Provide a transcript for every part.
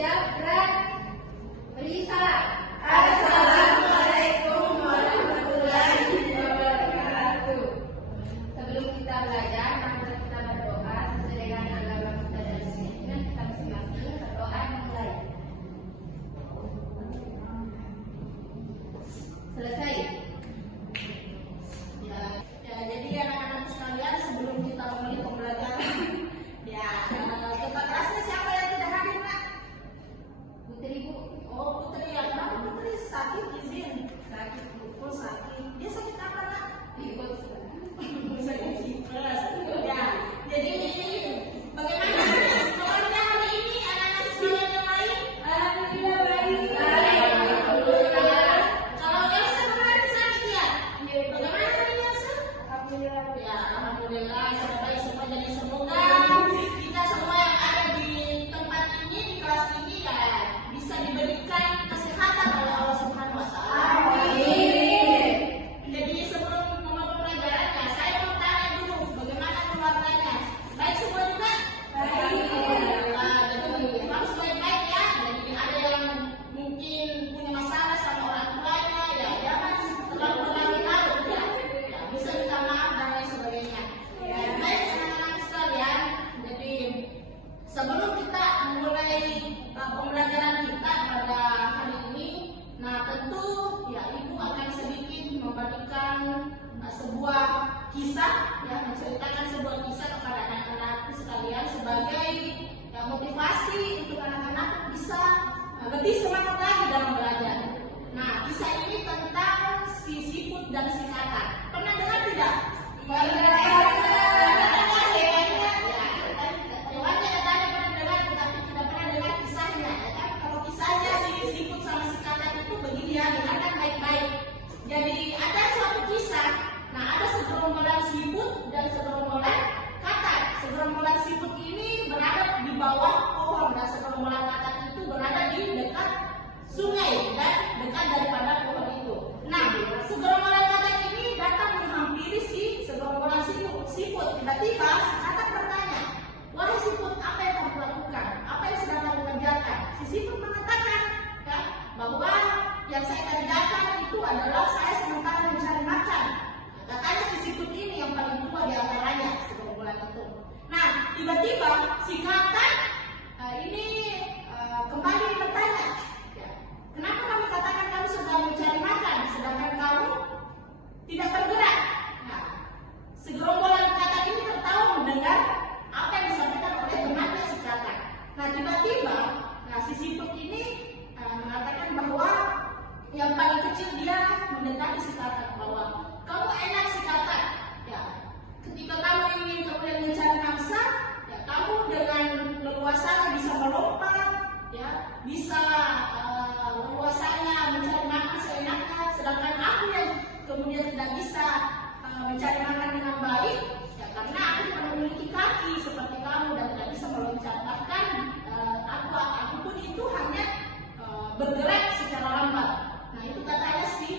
Siap, gerak. Beri salam. Assalamualaikum warahmatullahi wabarakatuh. Sebelum kita belajar, mari kita berdoa sesuai dengan agama kita dan keyakinan kita masing-masing. Berdoa mulai. Selesai. Ya, jadi anak-anak sekalian, sebelum kita mulai pembelajaran, coba kelasnya siapa yang tidak hadir, Nak? Putri, Bu. Oh, Putri ya, kenapa Putri sakit izin? Sakit, Bu. Oh, sakit. Dia sakit apa, Nak? Tipes. Sakit tipes. Ya, jadi bagaimana kabarnya hari ini anak-anak sekalian yang lain? Alhamdulillah baik. Kalau Elsa kemarin sakit ya? Bagaimana hari ini Elsa? Alhamdulillah. Ya, alhamdulillah sudah baik semua. Jadi semoga kita semua yang ada di tempat ini, di kelas ini ya bisa diberikan kesehatan oleh Allah Subhanahu wa taala. Amin. Jadi sebelum memulai pelajaran ya, saya mau tanya dulu bagaimana keluarganya. Baik semua juga? Baik. Alhamdulillah. Jadi harus baik-baik ya. Jadi ada yang mungkin punya masalah sama orang tuanya ya, jangan terlalu berlarut-larut ya. Ya, bisa minta maaf dan lain sebagainya. Ya, baik anak-anak sekalian. Jadi sebelum kita mulai pembelajaran kita pada hari ini, nah tentu ya Ibu akan sedikit memberikan sebuah kisah ya, menceritakan sebuah kisah kepada anak-anak sekalian sebagai ya, motivasi untuk anak-anak bisa lebih semangat lagi dalam belajar. Nah, kisah ini tentang si siput dan si katak. Pernah dengar tidak? Hewannya katanya pernah dengar, tetapi tidak pernah dengar kisahnya. Ya kan? Kalau kisahnya si siput sama si katak itu begini ya, dengarkan baik-baik. Jadi ada suatu kisah. Nah, ada segerombolan siput dan segerombolan katak. Segerombolan siput ini berada di bawah pohon dan segerombolan katak itu berada di dekat sungai dan dekat daripada pohon itu. Nah, segerombolan katak ini datang menghampiri si segerombolan siput. Tiba-tiba si katak bertanya, "Wahai siput, apa yang kamu lakukan? Apa yang sedang kamu kerjakan?" Si siput mengatakan kan, bahwa yang saya kerjakan itu adalah saya sementara mencari makan. Katanya si siput ini yang paling tua di antaranya segerombolan itu. Nah, tiba-tiba si katak ini kembali bertanya, ya, "Kenapa kamu katakan kamu sedang mencari makan, sedangkan kamu tidak bergerak?" Nah, segerombolan katak ini tertawa mendengar apa yang disampaikan oleh temannya si katak. Nah, tiba-tiba, si siput ini mengatakan bahwa yang paling kecil dia mendekati si katak bahwa, "Kamu enak si katak, ya. Ketika kamu ingin kemudian mencari mangsa, ya kamu dengan leluasanya bisa melompat, ya, bisa leluasanya mencari makan seenaknya. Sedangkan aku yang kemudian tidak bisa mencari makan dengan baik, ya karena aku tidak memiliki kaki seperti kamu dan tidak bisa meloncat. Bahkan aku pun itu hanya bergerak secara lambat." Nah, itu katanya si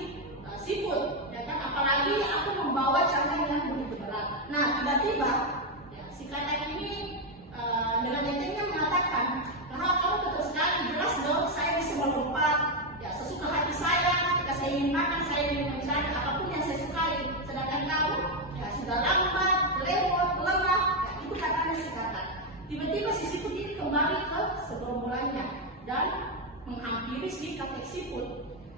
siput, ya kan? Apalagi aku membawa cangkang yang begitu berat. Nah, tiba-tiba ya, si katak ini dengan entengnya mengatakan, "Nah, kamu betul sekali, jelas dong saya bisa melompat, ya sesuka hati saya. Ketika saya ingin makan, saya ingin mencari apapun yang saya sukai. Sedangkan kamu, ya sudah lambat, lewat, lemah." Ya, itu katanya si katak. Tiba-tiba si siput ini kembali ke segerombolannya dan menghampiri si kakek siput.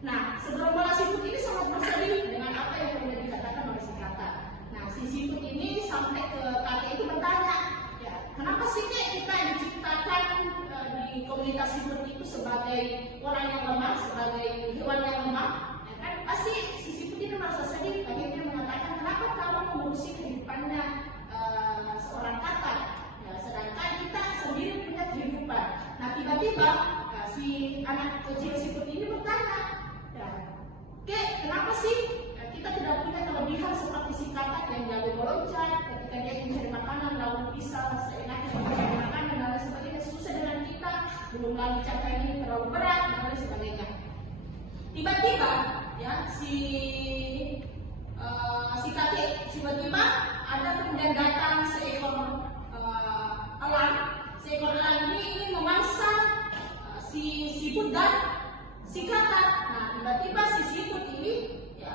Nah, segerombolan siput ini sangat bersedih dengan apa yang kemudian dikatakan oleh si katak. Nah, si siput ini sampai ke kakek itu bertanya, ya, "Kenapa sih Kek kita diciptakan di komunitas siput itu sebagai orang yang lemah, sebagai hewan yang lemah?" Ya kan? Pasti si siput ini merasa sedih. Akhirnya mengatakan, "Kenapa kamu mengurusi kehidupannya seorang katak? Ya, sedangkan kita sendiri punya kehidupan." Nah, tiba-tiba si anak kecil siput ini bertanya, ya, "Kek, kenapa sih kita tidak punya kelebihan seperti si katak yang jago meloncat, ketika dia mencari makanan lalu bisa seenaknya mencari makanan dan lain sebagainya, susah dengan kita, belum lagi cangkang ini terlalu berat dan lain sebagainya." Tiba-tiba ya si kakek tiba-tiba ada kemudian datang seekor elang. Seekor elang ini ingin memangsa si siput dan si kakak. Nah, tiba-tiba si siput ini ya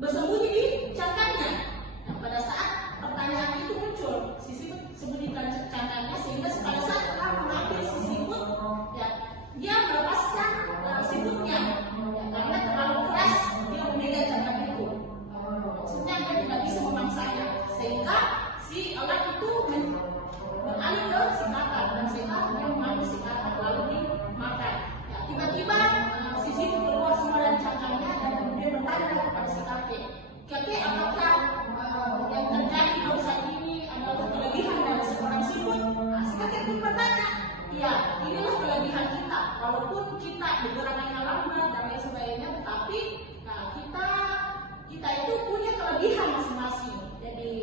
bersembunyi di cangkangnya. Nah, pada saat pertanyaan itu muncul, si siput sembunyikan cangkangnya sehingga pada saat orang mengambil si siput, ya dia melepaskan siputnya, ya, karena terlalu keras dia memegang cangkang itu. Maksudnya dia tidak bisa memangsanya, sehingga si elang itu beralih ke si kakak dan sehingga dia mengambil si kakak lalu dimakan. Ya, tiba-tiba si siput keluar semua dari cangkangnya dan kemudian bertanya kepada si kakek, kakek apakah yang terjadi pada saat ini adalah kelebihan dari seorang siput? Nah, si kakek pun bertanya, iya, inilah kelebihan kita. Walaupun kita digerakkan lambat dan lain sebagainya, tetapi nah, kita itu punya kelebihan masing-masing. Jadi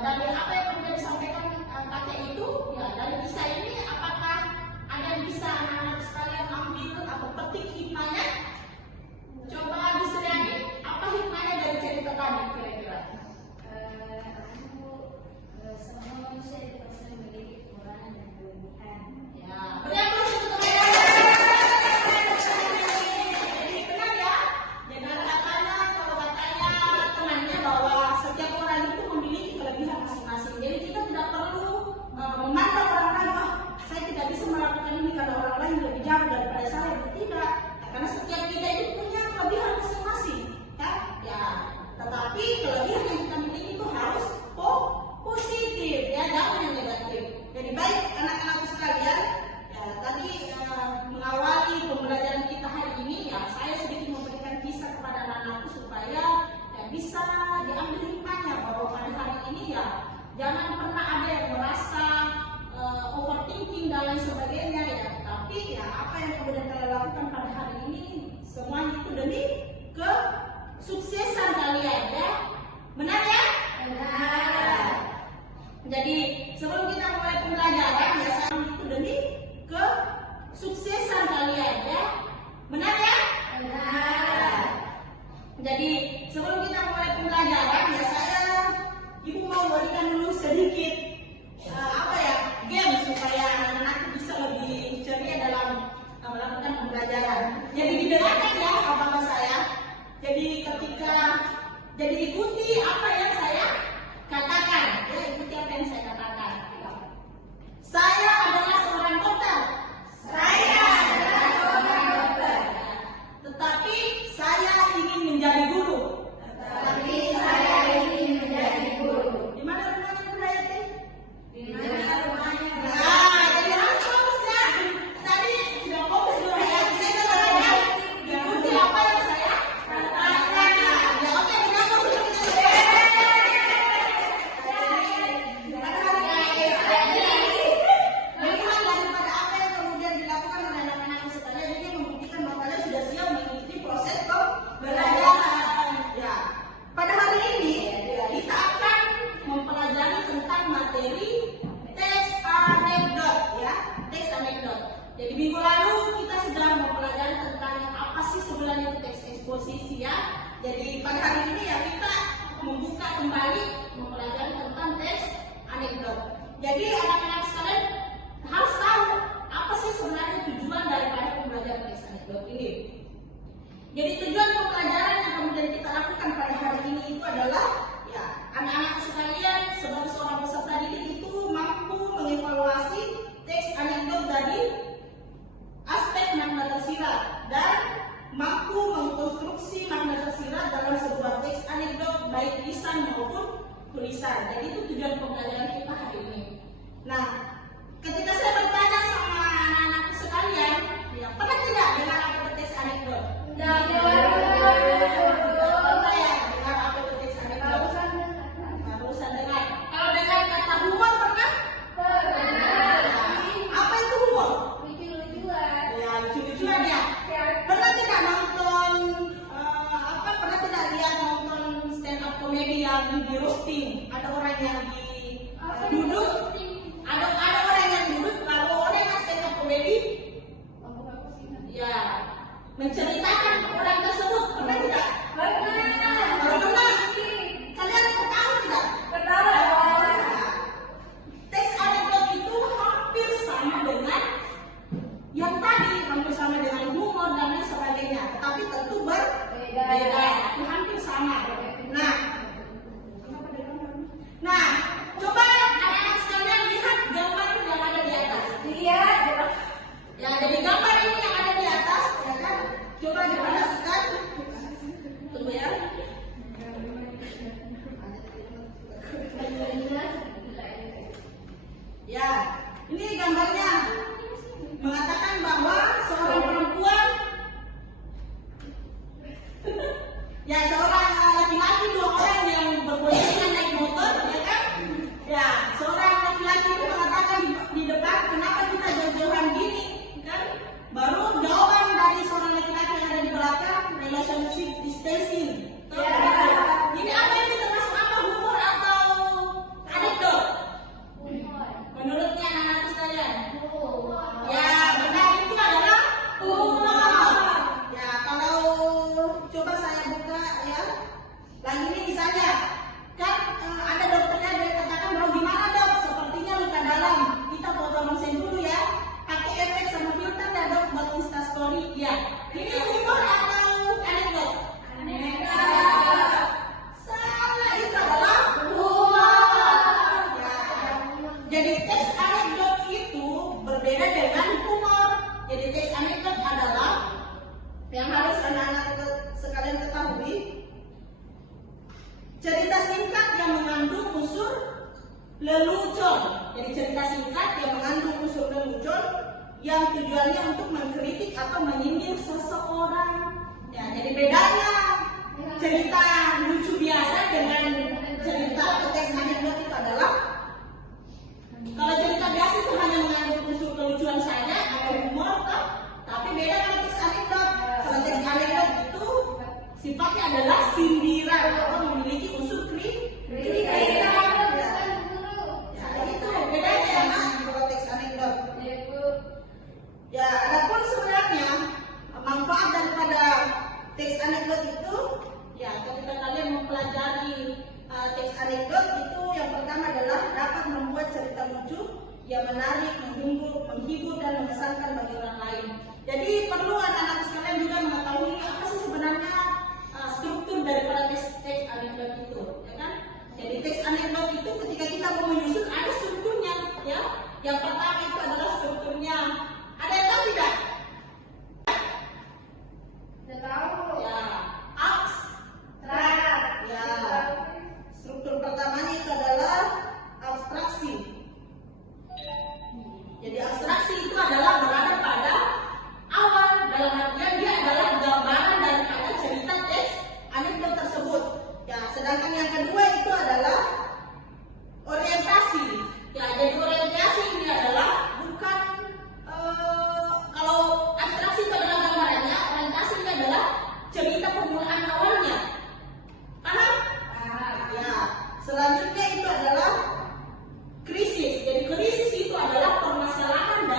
dari apa yang kemudian disampaikan kakek itu, ya dari kisah ini apakah ada yang bisa anak-anak sekalian ambil atau petik hikmahnya? Coba disediakan apa hikmahnya dari cerita tadi kira-kira? Semua manusia dipaksa memiliki kekurangan dan kelebihan. Ya, beri aplaus untuk mereka. Jadi benar ya. Dengan katanya, kalau katanya temannya bahwa setiap orang itu memiliki kelebihan masing-masing. Jadi kita tidak perlu memandang orang lain, wah saya tidak bisa melakukan ini karena orang lain lebih jauh daripada saya. Tidak, karena setiap kita itu punya kelebihan masing-masing, kan? Ya, tetapi kelebihan yang kita miliki itu harus positif, ya, jangan yang negatif. Jadi baik anak-anak sekalian, ya, tadi mengawali pembelajaran kita hari ini, ya, saya sedikit memberikan kisah kepada anak-anakku supaya ya, bisa diambil hikmahnya bahwa pada hari ini ya jangan pernah ada yang merasa overthinking dan lain sebagainya, ya. Tapi ya apa yang kemudian kalian lakukan pada hari ini semuanya itu demi kesuksesan kalian, ya. Benar ya? Benar. Jadi sebelum kita mulai pembelajaran ya sekarang itu demi kesuksesan kalian, ya. Benar ya? Benar. Jadi sebelum kita mulai pembelajaran ya ibu mau berikan dulu sedikit game supaya anak-anak bisa lebih ceria dalam melakukan pembelajaran. Jadi didengarkan ya apa saya. Jadi ikuti apa yang saya katakan. Ya, ikuti apa yang saya katakan. Saya adalah seorang dokter. Saya adalah seorang dokter. Tetapi saya ingin menjadi guru. Tetapi saya ingin menjadi guru. Di mana rumahnya Bu Hayati? Di mana rumahnya? Nah, jadi harus fokus ya. Tadi tidak fokus Bu Hayati. Saya katakan ikuti apa yang saya katakan. Ya, oke, kita fokus. Melihat daripada apa yang kemudian dilakukan oleh anak-anak sekalian ini membuktikan bahwa kalian sudah siap mengikuti proses pembelajaran. Ya. Pada hari ini kita akan mempelajari tentang materi teks anekdot, ya, teks anekdot. Jadi minggu lalu kita sudah mempelajari tentang apa sih sebenarnya teks eksposisi, ya. Jadi pada hari ini ya kita membuka kembali mempelajari tentang teks anekdot. Jadi anak-anak sekalian harus tahu apa sih sebenarnya tujuan daripada pembelajaran teks anekdot ini. Jadi tujuan pembelajaran yang kemudian kita lakukan pada hari ini itu adalah ya anak-anak sekalian sebagai seorang peserta didik itu mampu mengevaluasi teks anekdot dari aspek makna tersirat dan mampu mengkonstruksi makna tersirat dalam sebuah teks anekdot baik lisan maupun tulisan. Jadi itu tujuan pembelajaran kita hari ini. Nah, Ya, jadi gambar ini yang ada di atas, ya kan? Coba diperhatikan. Tunggu ya. Ya, ini gambarnya mengatakan bahwa seorang perempuan, ya seorang laki-laki, dua orang yang berboncengan naik motor, ya kan? Ya, seorang laki-laki itu mengatakan di depan, kenapa kita jauh-jauhan gini, kan? Baru jawaban dari seorang laki-laki yang ada di belakang, relationship distancing. Ini apa ini termasuk apa, humor atau anekdot? Menurutnya anak-anak sekalian? Ya, benar, itu adalah humor. Ya, kalau coba saya buka ya. Lagi ini misalnya, kan ada dokternya dia katakan bahwa gimana dok, sepertinya luka dalam. Kita foto konsen dulu ya. Pakai efek sama filter ya dok buat instastory. Ya, ini humor atau anekdot? Anekdot. Salah, itu adalah humor. Ya. Jadi teks anekdot itu berbeda dengan humor. Jadi teks anekdot adalah yang harus anak-anak sekalian ketahui, cerita singkat yang mengandung unsur lelucon. Jadi cerita singkat yang mengandung unsur lelucon yang tujuannya untuk mengkritik atau menyindir seseorang. Ya, jadi bedanya cerita lucu biasa dengan cerita atau teks anekdot itu adalah, kalau cerita biasa itu hanya mengandung unsur kelucuan saja atau humor, tapi beda dengan teks anekdot. Kalau teks anekdot itu sifatnya adalah sindiran atau memiliki unsur kritik. Ya, itu bedanya ya Mas, kalau teks anekdot. Ya, adapun sebenarnya manfaat daripada teks anekdot itu, ya ketika kalian mempelajari teks anekdot itu, yang pertama adalah dapat membuat cerita lucu yang menarik, menghibur dan mengesankan bagi orang lain. Jadi perlu anak-anak sekalian juga mengetahui apa sih sebenarnya struktur daripada teks anekdot itu, ya kan? Jadi teks anekdot itu ketika kita mau menyusun ada strukturnya, ya. Yang pertama itu adalah strukturnya. Ada yang tahu tidak? Ya, abstrak. Ya, struktur pertamanya itu adalah abstraksi. Jadi abstraksi itu adalah berada pada awal, dalam artian dia adalah gambaran daripada cerita teks anekdot tersebut. Ya, sedangkan yang kedua itu adalah orientasi. Ya, jadi orientasi ini adalah bukan kalau abstraksi itu adalah gambarannya, orientasi ini adalah cerita permulaan awalnya. Paham? Ya. Selanjutnya itu adalah krisis. Jadi krisis itu adalah permasalahan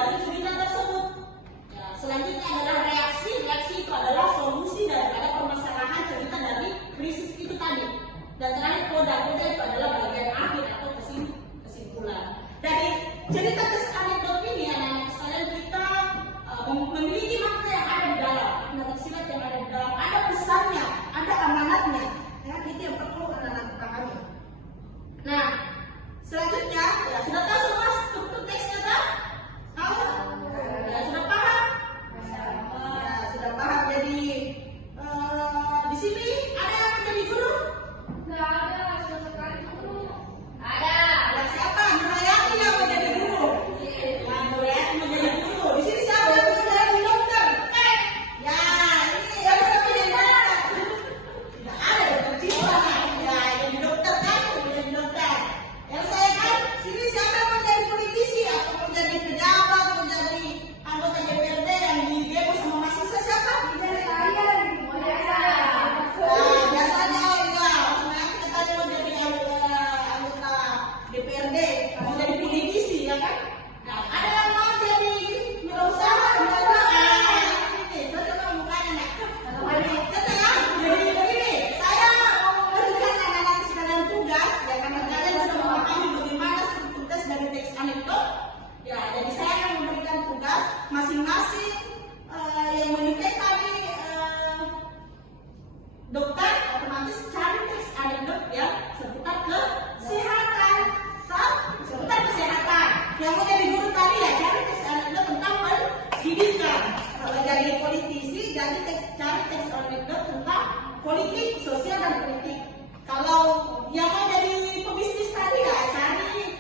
politik, sosial dan politik. Kalau yang mau jadi pebisnis tadi ya cari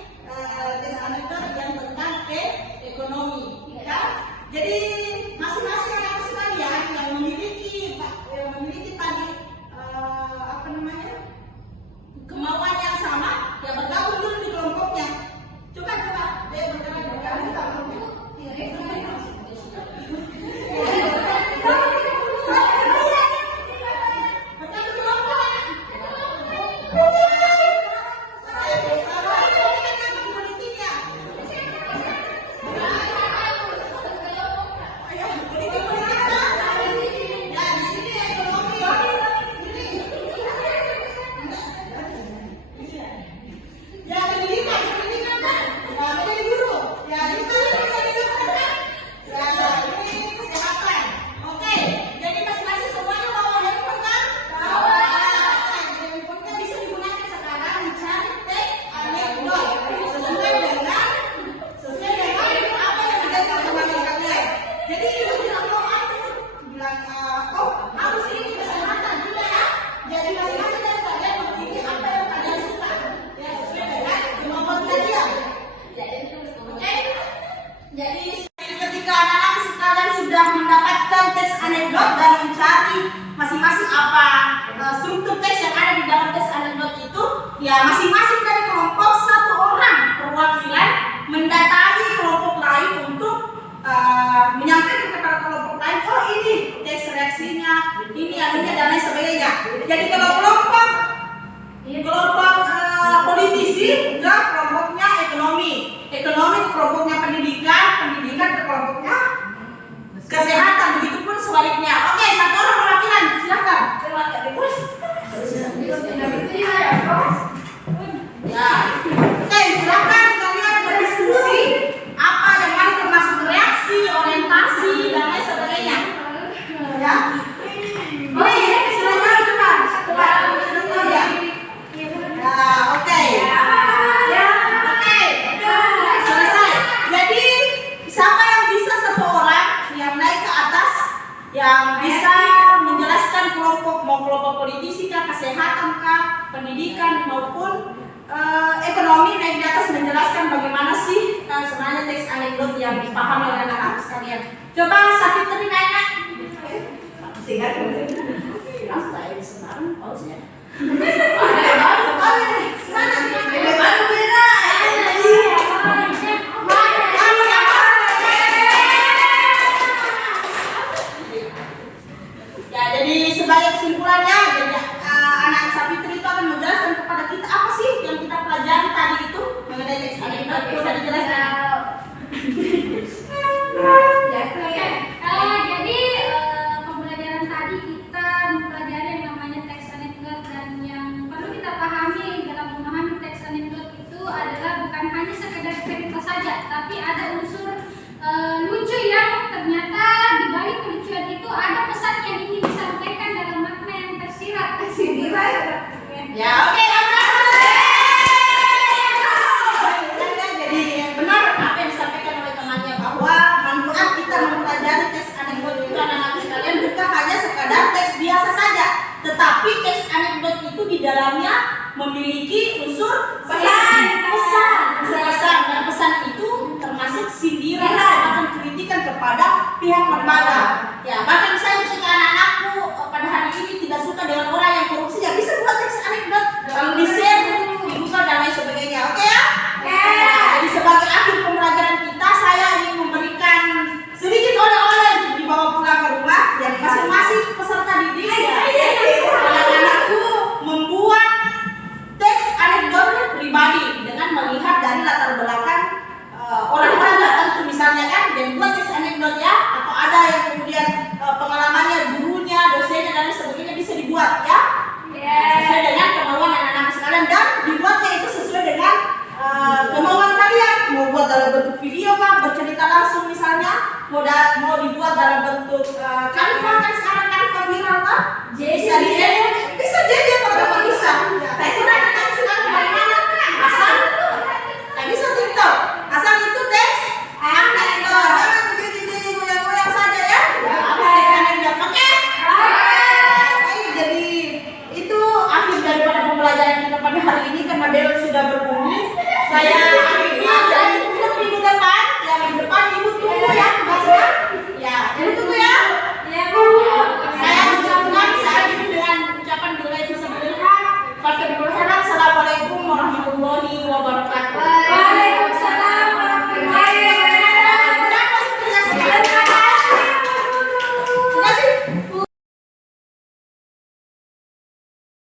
tes anekdot yang tentang ekonomi, ya. Jadi masing-masing anak sekalian yang memiliki tadi apa namanya kemauan yang sama, ya bergabung dulu di kelompoknya. Coba, Jadi ketika anak-anak sekalian sudah mendapatkan teks anekdot dan mencari masing-masing apa struktur teks yang ada di dalam teks anekdot itu, ya masing-masing dari kelompok satu orang perwakilan mendatangi kelompok lain untuk menyampaikan kepada kelompok lain, oh ini teks reaksinya, ini anunya dan lain sebagainya. Jadi kalau kelompok politisi ke kelompoknya ekonomi ke kelompoknya pendidikan ke kelompoknya kesehatan, begitupun sebaliknya. Oke, satu orang perwakilan, silakan. Ya, oke, silakan kalian berdiskusi apa yang mana termasuk reaksi, orientasi dan lain sebagainya. Ya, silakan coba. Ya. Oke. Selesai. Jadi siapa yang bisa satu orang yang naik ke atas, yang bisa menjelaskan kelompok, mau kelompok politisi kah, kesehatan kah, pendidikan maupun ekonomi, naik di atas menjelaskan bagaimana sih sebenarnya teks anekdot yang dipahami oleh anak-anak sekalian. Coba Safitri naik. Singkat. Saya sekarang pausnya. Ya, jadi sebagai kesimpulannya, anak Safitri itu akan menjelaskan kepada kita apa sih yang kita pelajari tadi itu mengenai teks anekdot. Bisa dijelaskan? Jadi pembelajaran tadi kita mempelajari yang namanya teks anekdot, dan yang perlu kita pahami dalam memahami teks anekdot itu adalah bukan hanya sekedar cerita saja, tapi ada unsur lucu yang ternyata di balik kelucuan itu ada pesan yang ingin disampaikan dalam makna yang tersirat. Ya, oke, jadi benar apa yang disampaikan oleh temannya bahwa manfaat kita mempelajari teks anekdot itu anak-anak sekalian bukan hanya sekadar teks biasa saja, tetapi teks anekdot itu di dalamnya memiliki unsur pesan, dan pesan itu termasuk sindiran atau kritikan kepada pihak lembaga. Ya, bahkan saya ketika anak-anakku pada hari ini tidak suka dengan orang yang korupsi, ya bisa buat teks anekdot, lalu di-share, dibuka dan lain sebagainya. Oke ya? Jadi sebagai akhir pembelajaran kita, saya ingin memberikan sedikit oleh-oleh untuk dibawa pulang ke rumah. Jadi masing-masing peserta didik ya, anak-anakku membuat teks anekdot pribadi dengan melihat dari latar belakang orang-orang tertentu misalnya kan, jadi buat teks anekdot ya, atau ada yang kemudian pengalamannya gurunya, dosennya dan lain sebagainya bisa dibuat ya, sesuai dengan kemauan anak-anak sekalian, dan dibuatnya itu sesuai dengan kemauan kalian. Mau buat dalam bentuk video kah, bercerita langsung misalnya, mau dibuat dalam bentuk Canva, kan sekarang Canva viral kan, bisa jadi apa bisa. Asal tak bisa TikTok, asal itu teks anekdot, jangan begini goyang-goyang saja ya. Teks anekdot, oke? Baik, jadi warahmatullahi wabarakatuh.